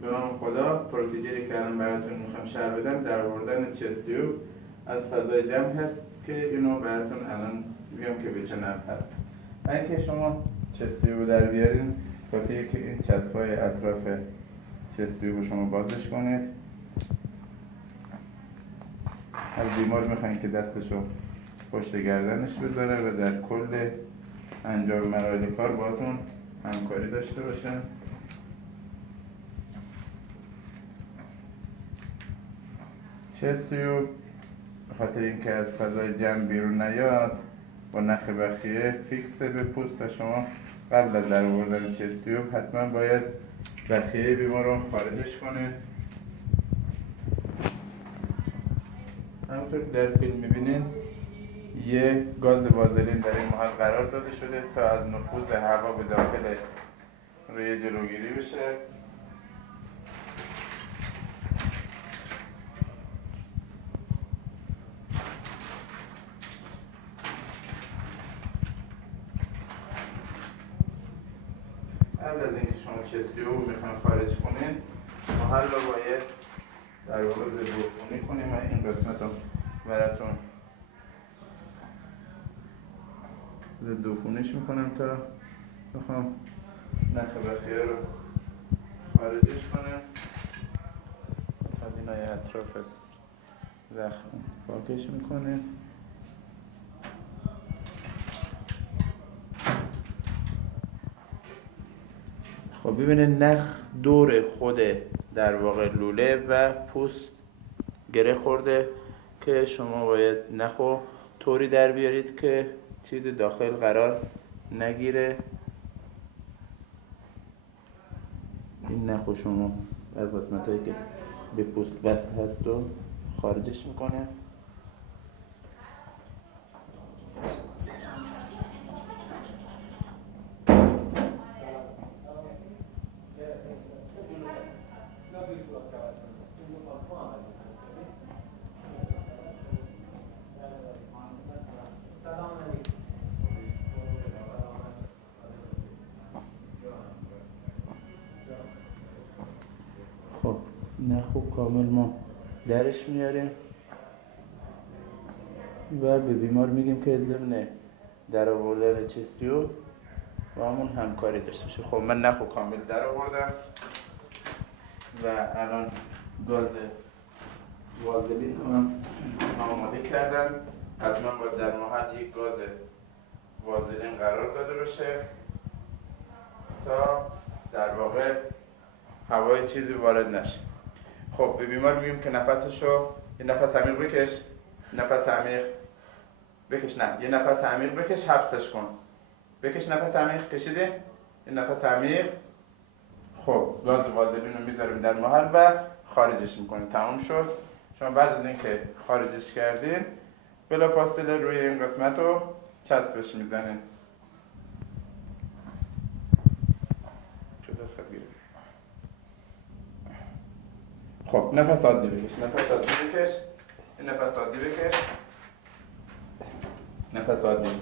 به نام خدا، پروسیجری که الان براتون میخوام شرح بدم در آوردن چست تیوب از فضای جمع هست که اینو براتون الان میگم که به چه نحو هست. اینکه شما چست تیوب در بیارین، کافیه که این چسبای اطراف چست تیوب شما بازش کنید. از بیمار میخواین که دستشو پشت گردنش بذاره و در کل انجام مراحل کار باهاتون همکاری داشته باشه. چست تیوب به خاطر اینکه از فضای جمع بیرون نیاد با نخ بخیه فیکسه به پوست و شما قبل از در آوردن چست تیوب حتما باید بخیه بیمار رو خارجش کنید. همونطور که در فیلم میبینین یه گاز وازلین در این محل قرار داده شده تا از نفوذ هوا به داخل ریه جلوگیری بشه. قبل از اینکه شما چست تیوب میخواین خارج کنین، محل رو باید در واقع ضدعفونی کنیم و این قسمت رو براتون ضدعفونیش میکنم تا بخوام نخ بخیه رو خارجش کنم. خدینای اطراف زخم پاکش میکنه. خب ببینید نخ دور خود در واقع لوله و پوست گره خورده که شما باید نخو طوری در بیارید که چیز داخل قرار نگیره. این نخو شما از قسمتایی که به پوست وصل هست رو خارجش میکنه. خب نخو کامل ما درش میاریم و به بیمار میگیم که ضمن در آوردن چست تیوب با همون همکاری داشته باشه. خب من نخو کامل در آوردم و الان گاز وازلین هم آماده کردم. حتما باید در محل یک گاز وازلین قرار داده باشه تا در واقع هوای چیزی وارد نشه. خب به بیمار میگیم که نفسشو یه نفس عمیق بکش، نفس عمیق بکش، نه یه نفس عمیق بکش، حبسش کن، بکش نفس عمیق، کشیدی یه نفس عمیق. خب گاز وازلین رو میذاریم در محل و خارجش میکنیم. تمام شد. شما بعد از اینکه خارجش کردین بلافاصله روی این قسمت رو چسبش میزنین. خب نفس عادی بکش، نفس عادی بکش، نفس عادی بکش، نفس عادی